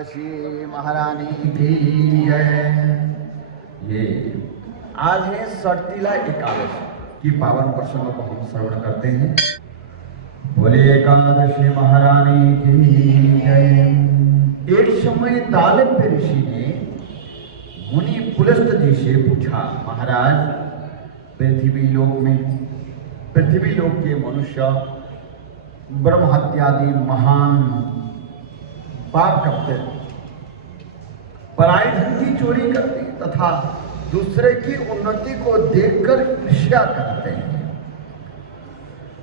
श्री महारानी की जय। ये आज है षटतिला एकादशी की पावन प्रसंग को हम श्रवण करते हैं। बोले एकादशी महारानी की जय। एक समय दालभ्य ऋषि ने मुनि पुलस्त जी से पूछा, महाराज पृथ्वी लोक के मनुष्य ब्रह्म हत्यादि महान पाप करते, पराये धन की चोरी करते तथा दूसरे की उन्नति को देखकर ईर्ष्या करते हैं।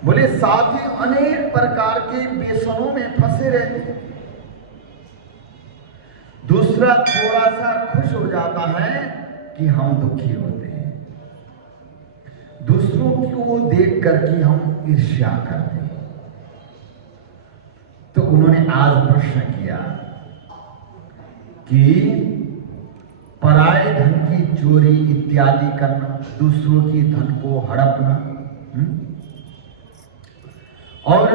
बोले साथ ही अनेक प्रकार के व्यसनों में फंसे रहते हैं। दूसरा थोड़ा सा खुश हो जाता है कि हम दुखी होते हैं, दूसरों को देखकर कि हम ईर्ष्या करते हैं। तो उन्होंने आज प्रश्न किया कि पराये धन की चोरी इत्यादि करना, दूसरों की धन को हड़पना और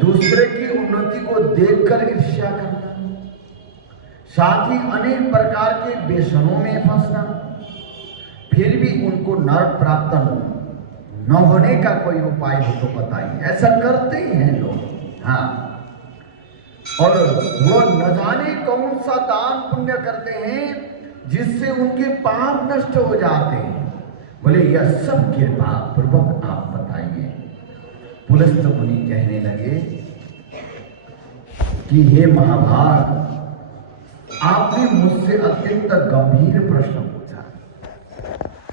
दूसरे की उन्नति को देखकर ईर्ष्या करना, साथ ही अनेक प्रकार के व्यसनों में फंसना, फिर भी उनको नरक प्राप्त न होने का कोई उपाय हो तो बताइए। ऐसा करते ही हैं लोग। हाँ, और वो न जाने कौन सा दान पुण्य करते हैं जिससे उनके पाप नष्ट हो जाते हैं। बोले यह सब कृपा पूर्वक आप बताइए। पुलस्त मुनि कहने लगे कि हे महाभाग, आपने मुझसे अत्यंत गंभीर प्रश्न पूछा।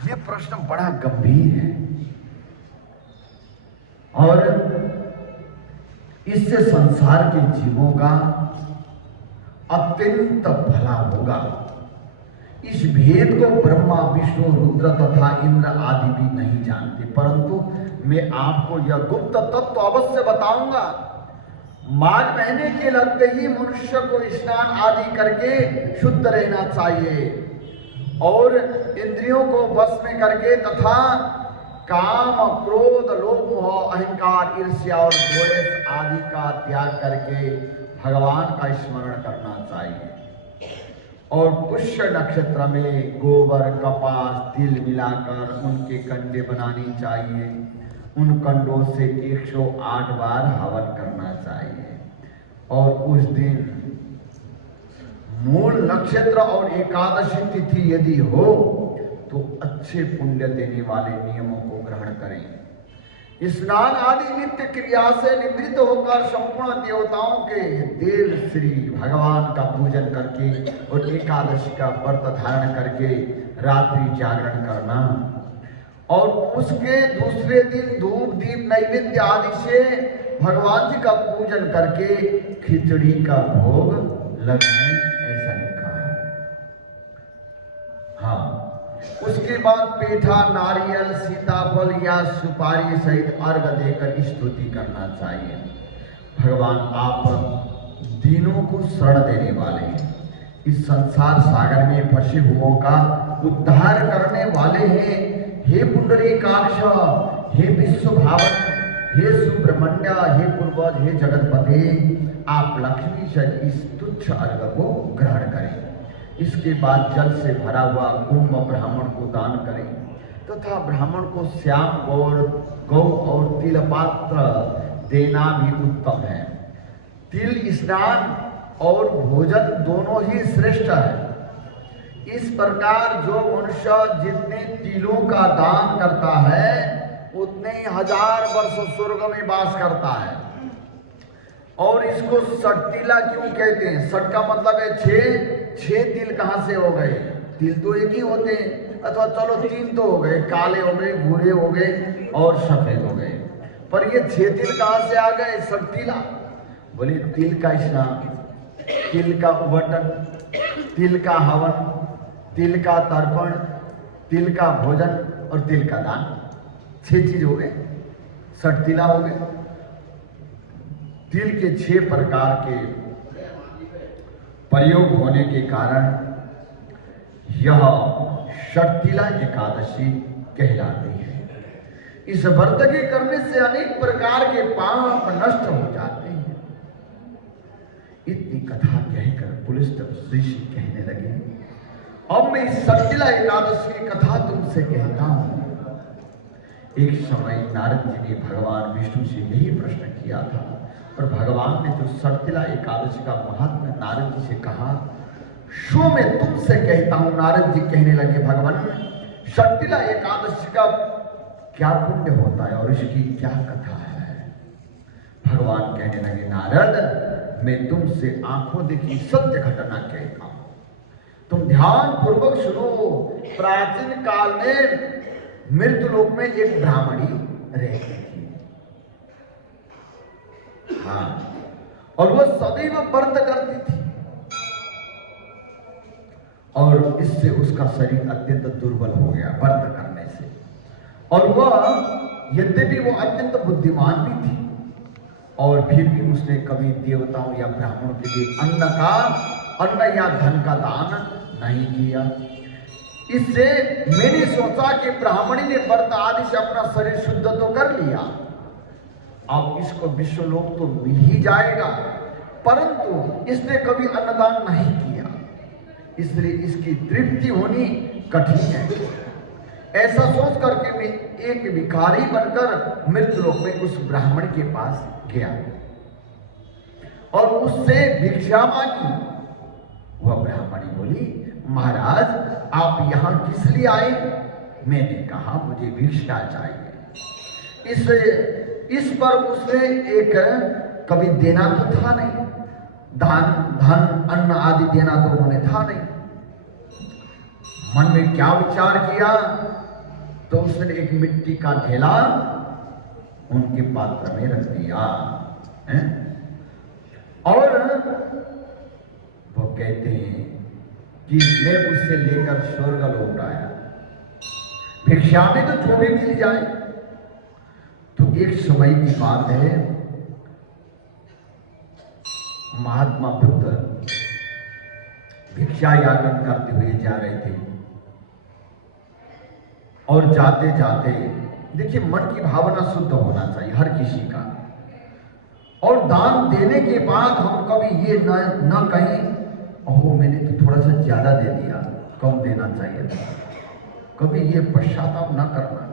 ये प्रश्न बड़ा गंभीर है और इससे संसार के जीवों का अत्यंत भला होगा। इस भेद को ब्रह्मा विष्णु रुद्र तथा इंद्र आदि भी नहीं जानते, परंतु मैं आपको यह गुप्त तत्व अवश्य बताऊंगा। माघ महीने के लगते ही मनुष्य को स्नान आदि करके शुद्ध रहना चाहिए और इंद्रियों को वश में करके तथा काम, क्रोध, लोभ, मोह, अहंकार, ईर्ष्या और द्वेष आदि का त्याग करके भगवान का स्मरण करना चाहिए और पुष्य नक्षत्र में गोबर, कपास, तिल मिलाकर उनके कंडे बनानी चाहिए। उन कंडों से 108 बार हवन करना चाहिए और उस दिन मूल नक्षत्र और एकादशी तिथि यदि हो तो अच्छे पुण्य देने वाले नियमों को ग्रहण करें। स्नान आदि नित्य क्रिया से निवृत्त होकर संपूर्ण देवताओं के देव श्री भगवान का पूजन करके और एकादशी का व्रत धारण करके रात्रि जागरण करना और उसके दूसरे दिन धूप दीप नैवेद्य आदि से भगवान जी का पूजन करके खिचड़ी का भोग लगाएं, ऐसा लिखा है। हाँ, उसके बाद पेठा, नारियल, सीताफल या सुपारी सहित अर्घ देकर स्तुति करना चाहिए। भगवान आप दीनों को शरण देने वाले हैं, इस संसार सागर में फंसे हुओं का उद्धार करने वाले हैं। हे पुंडरीकाक्ष, हे विश्वभावन, हे सुब्रह्मण्य, हे पूर्वज, हे जगतपते, आप लक्ष्मी से इस तुच्छ अर्घ को ग्रहण करें। इसके बाद जल से भरा हुआ कुंभ ब्राह्मण को दान करें तथा ब्राह्मण को श्याम गौ और तिल पात्र देना भी उत्तम है। तिल स्नान और भोजन दोनों ही श्रेष्ठ है। इस प्रकार जो मनुष्य जितने तिलों का दान करता है उतने ही 1000 वर्ष स्वर्ग में वास करता है। और इसको षटतिला क्यों कहते हैं? षट का मतलब है 6 तिल कहाँ से हो गए? तिल तो एक ही होते हैं, अथवा चलो 3 तो हो गए, काले हो गए, भूरे हो गए और सफेद हो गए, पर ये 6 तिल कहाँ से आ गए? षटतिला। बोले तिल का स्नान, तिल का उबटन, तिल का हवन, तिल का तर्पण, तिल का भोजन और तिल का दान, 6 चीज हो गए, षटतिला हो गए। तिल के 6 प्रकार के प्रयोग होने के कारण यह षटतिला एकादशी कहलाती है। इस व्रत के करने से अनेक प्रकार के पाप नष्ट हो जाते हैं। इतनी कथा कहकर पुलिस ऋषि कहने लगे, अब मैं इस सटतिला एकादशी की कथा तुमसे कहता हूं। एक समय नारद जी ने भगवान विष्णु से यही प्रश्न किया था और भगवान ने जो सटतिला एकादशी का महात्म्य नारद जी से कहा, सो मैं तुमसे कहता हूं। नारद जी कहने लगे, भगवान सटतिला एकादशी का क्या पुण्य होता है और इसकी क्या कथा है? भगवान कहने लगे, नारद मैं तुमसे आंखों देखी सत्य घटना कहता हूं, तुम ध्यान पूर्वक सुनो। प्राचीन काल में मृत्युलोक में एक ब्राह्मणी रहती थी। हाँ, और वह सदैव व्रत करती थी और इससे उसका शरीर अत्यंत दुर्बल हो गया व्रत करने से। और वह यद्यपि वो अत्यंत बुद्धिमान भी थी और फिर भी उसने कभी देवताओं या ब्राह्मणों के लिए अन्न या धन का दान नहीं किया। इससे मैंने सोचा कि ब्राह्मणी ने व्रत आदि से अपना शरीर शुद्ध तो कर लिया, अब इसको विश्वलोक तो मिल ही जाएगा, परंतु इसने कभी अन्नदान नहीं किया, इसलिए इसकी तृप्ति होनी कठिन है। ऐसा सोच करके मैं एक भिखारी बनकर मृत्युलोक में उस ब्राह्मण के पास गया और उससे भिक्षा मांगी। वह ब्राह्मणी बोली, महाराज आप यहां किस लिए आए? मैंने कहा मुझे भिक्षा चाहिए। इस पर उसने एक कभी देना तो था नहीं, धन अन्न आदि देना तो उन्होंने था नहीं। मन में क्या विचार किया, तो उसने एक मिट्टी का ढेला उनके पात्र में रख दिया है? और वो कहते हैं कि मैं उससे लेकर स्वर्ग लौट आया। भिक्षा में तो जो भी मिल जाए। तो एक समय की बात है, महात्मा बुद्ध भिक्षा याचन करते हुए जा रहे थे और जाते जाते, देखिए मन की भावना शुद्ध होना चाहिए हर किसी का, और दान देने के बाद हम कभी ये न कहें ओहो मैंने तो थोड़ा सा ज्यादा दे दिया, कम देना चाहिए था, कभी ये पश्चाताप न करना।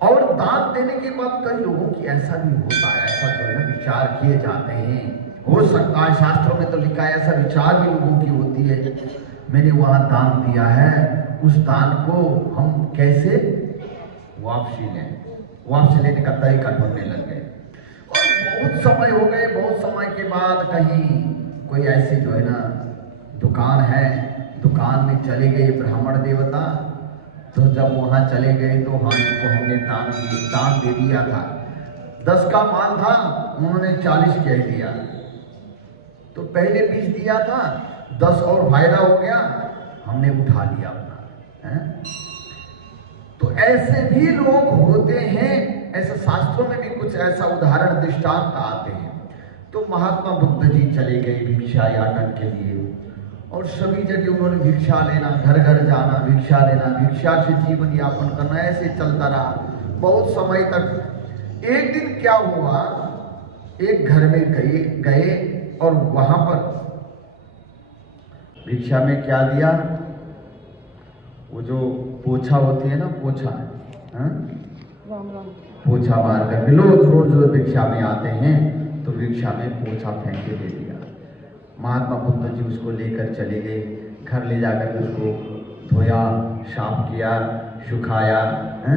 और दान देने के बाद कई लोगों की ऐसा भी होता है, ऐसा जो है ना विचार किए जाते हैं, हो सकता है शास्त्रों में तो लिखा है ऐसा विचार भी लोगों की होती है, मैंने वहां दान दिया है, उस दान को हम कैसे वापसी लें, वापसी लेने का तरीका ढूंढने लग गए। और बहुत समय हो गए, बहुत समय के बाद कहीं कोई ऐसी जो है ना दुकान है, दुकान में चले गए ब्राह्मण देवता। तो जब वहां चले गए तो हाँ इनको हमने दान दे दिया था, 10 का माल था, उन्होंने 40 कह दिया, तो पहले 20 दिया था, 10 और फायदा हो गया, हमने उठा लिया अपना है? तो ऐसे भी लोग होते हैं, ऐसे शास्त्रों में भी कुछ ऐसा उदाहरण दृष्टांत आते हैं। तो महात्मा बुद्ध जी चले गए भिक्षा याचन के लिए और सभी जगह उन्होंने भिक्षा लेना, घर घर जाना, भिक्षा लेना, भिक्षा से जीवन यापन करना, ऐसे चलता रहा बहुत समय तक। एक दिन क्या हुआ, एक घर में गए और वहां पर भिक्षा में क्या दिया, वो जो पोछा होती है ना, पोछा पोछा मार कर रोज भिक्षा में आते हैं, तो भिक्षा में पोछा फेंक के दे दिया। महात्मा बुद्ध जी उसको लेकर चले गए, घर ले जाकर उसको धोया, साफ किया, सुखाया है?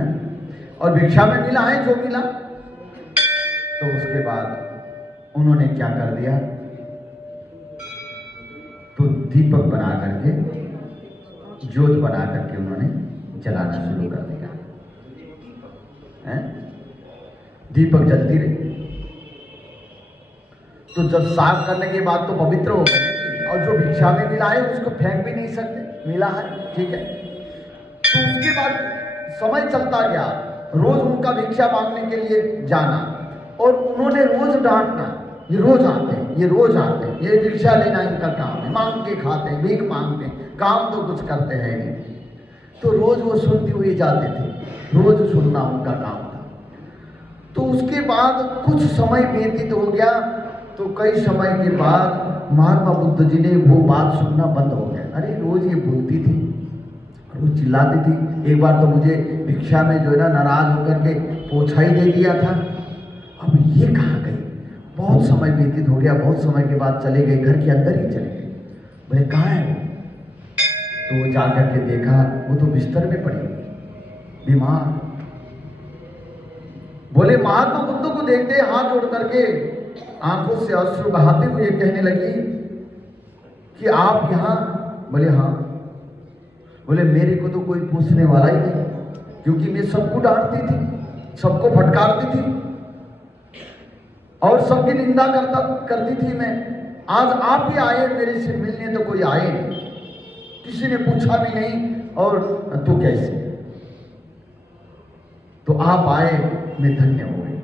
और भिक्षा में मिला है जो मिला। तो उसके बाद उन्होंने क्या कर दिया, तो दीपक बना करके, ज्योत बना करके उन्होंने जलाना शुरू कर दिया है? दीपक जलती रही। तो जब साफ करने के बाद तो पवित्र हो गए, और जो भिक्षा में मिला है उसको फेंक भी नहीं सकते, मिला है ठीक है। तो उसके बाद समय चलता गया, रोज उनका भिक्षा मांगने के लिए जाना, और उन्होंने रोज डांटना, ये रोज आते हैं, ये रोज आते हैं, ये भिक्षा लेना इनका काम है, मांग के खाते हैं, भीख मांगते हैं, काम तो कुछ करते हैं नहीं। तो रोज वो सुनते हुए जाते थे, रोज सुनना उनका काम था। तो उसके बाद कुछ समय व्यतीत हो गया, तो कई समय के बाद महात्मा बुद्ध जी ने वो बात सुनना बंद हो गया। अरे रोज ये बोलती थी, रोज चिल्लाती थी, एक बार तो मुझे भिक्षा में जो है ना नाराज होकर के पोछा ही दे दिया था। अब ये कहाँ गई? बहुत समय व्यतीत हो गया, बहुत समय के बाद चले गए, घर के अंदर ही चले गए। बोले कहाँ है वो? तो वो जाकर के देखा, वो तो बिस्तर में पड़ी बीमार। बोले महात्मा बुद्ध को देखते हाथ जोड़ करके आंखों से अश्रु बहाते हुए कहने लगी कि आप यहां? बोले हाँ। बोले मेरे को तो कोई पूछने वाला ही नहीं, क्योंकि मैं सबको डांटती थी, सबको फटकारती थी और सबकी निंदा करती थी मैं। आज आप ही आए मेरे से मिलने, तो कोई आए नहीं, किसी ने पूछा भी नहीं, और तू कैसे? तो आप आए, मैं धन्य हो गई।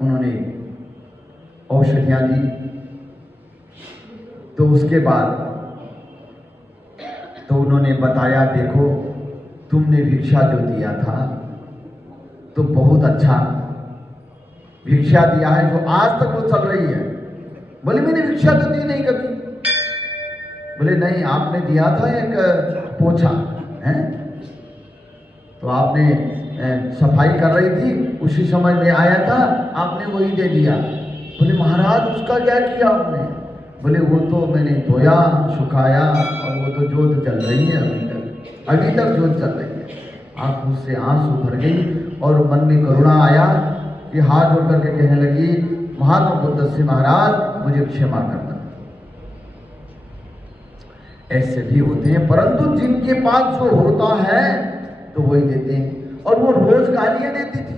उन्होंने औषधियां दी। तो उसके बाद तो उन्होंने बताया, देखो तुमने भिक्षा जो दिया था तो बहुत अच्छा भिक्षा दिया है, जो आज तक वो चल रही है। बोले मैंने भिक्षा तो दी नहीं कभी। बोले नहीं, आपने दिया था एक पोछा है, तो आपने सफाई कर रही थी, उसी समय में आया था, आपने वही दे दिया। बोले महाराज उसका क्या किया आपने? बोले वो तो मैंने धोया, सुखाया, और वो तो जोत जल रही है अभी तक जोत चल रही है। आंखों से आंसू भर गई और मन में करुणा आया कि हाथ जोड़ करके कहने लगी, महात्मा बुद्ध से महाराज मुझे क्षमा करना। ऐसे भी होते हैं, परंतु जिनके पास जो होता है तो वही देते हैं। और वो रोज गालियां देती थी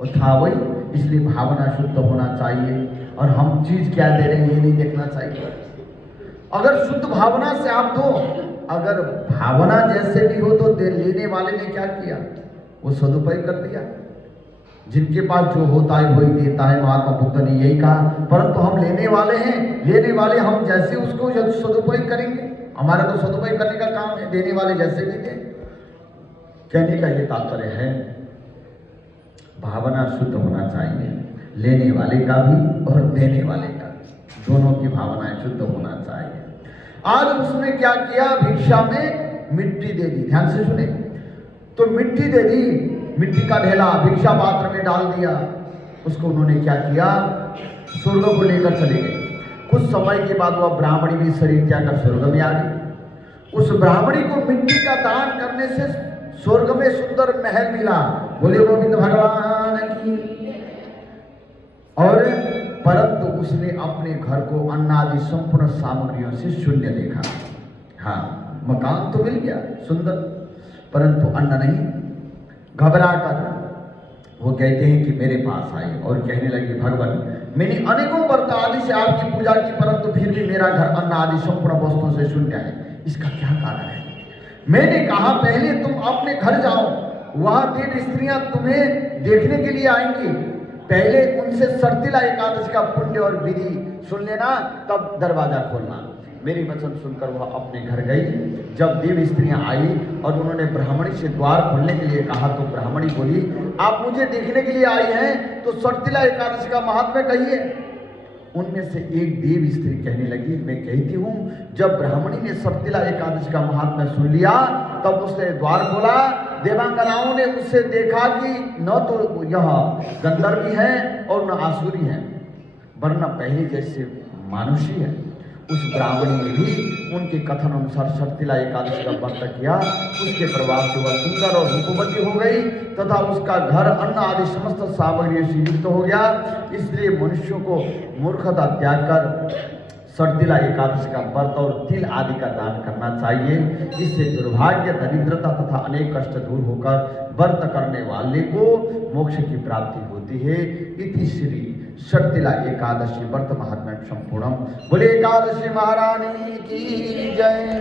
और था वही, इसलिए भावना शुद्ध होना चाहिए और हम चीज क्या दे रहे हैं ये नहीं देखना चाहिए। अगर शुद्ध भावना से आप दो, अगर भावना जैसे भी हो तो लेने वाले ने क्या किया? वो सदुपयोग कर दिया। जिनके पास जो होता है वही देता है, महात्मा बुद्ध ने यही कहा। परंतु हम लेने वाले हैं, लेने वाले हम जैसे उसको सदुपयोग करेंगे, हमारा तो सदुपयोग करने का काम है, देने वाले जैसे भी दें। कहने का ये तात्पर्य है भावना शुद्ध होना चाहिए, लेने वाले का भी और देने वाले का भी, दोनों की भावनाएं शुद्ध होना चाहिए। आज उसने क्या किया? भिक्षा में मिट्टी दे दी। ध्यान से सुने, तो मिट्टी दे दी, मिट्टी का ढेला भिक्षा पात्र में डाल दिया। उसको उन्होंने क्या किया? स्वर्ग को लेकर चले गए। कुछ समय के बाद वह ब्राह्मणी भी शरीर त्याग कर स्वर्ग में आ गई। उस ब्राह्मणी को मिट्टी का दान करने से स्वर्ग में सुंदर महल मिला। बोले गोविंद भगवान की। और परंतु उसने अपने घर को अन्न आदि संपूर्ण सामग्रियों से शून्य देखा। हाँ, मकान तो मिल गया सुंदर, परंतु अन्न नहीं। घबरा कर वो कहते हैं कि मेरे पास आई और कहने लगी, भगवान मैंने अनेकों व्रत आदि से आपकी पूजा की, परंतु फिर भी मेरा घर अन्न आदि संपूर्ण वस्तुओं से शून्य है। इसका क्या कारण है? मैंने कहा पहले तुम अपने घर जाओ, वहां 3 स्त्रियां तुम्हें देखने के लिए आएंगी। पहले उनसे सर्तिला एकादशी का पुण्य और विधि सुन लेना, तब दरवाजा खोलना। मेरी वचन सुनकर वह अपने घर गई। जब देव स्त्रियां आई और उन्होंने ब्राह्मणी से द्वार खोलने के लिए कहा, तो ब्राह्मणी बोली, आप मुझे देखने के लिए आई हैं तो सर्तिला एकादशी का महात्म्य कहिए। उनमें से एक देव स्त्री कहने लगी, मैं कहती हूँ, जब ब्राह्मणी ने सर्तिला एकादशी का महात्म्य सुन लिया तब उसने द्वार खोला। देवांगनाओं ने उससे देखा कि न तो यह गंधर्वी है और न आसुरी है, वरना पहले जैसे मानुषी है। उस ब्राह्मणी ने भी उनके कथन अनुसार सर्तिला एकादशी का व्रत किया। उसके प्रभाव से वह सुंदर और रूपवती हो गई तथा उसका घर अन्न आदि समस्त सामग्रियों से युक्त हो गया। इसलिए मनुष्यों को मूर्खता त्याग कर सर्तिला एकादशी का व्रत और तिल आदि का दान करना चाहिए। इससे दुर्भाग्य, दरिद्रता तथा अनेक कष्ट दूर होकर व्रत करने वाले को मोक्ष की प्राप्ति होती है। इति श्री सर्तिला एकादशी व्रत महात्म्य संपूर्णम। बोले एकादशी महारानी की जय।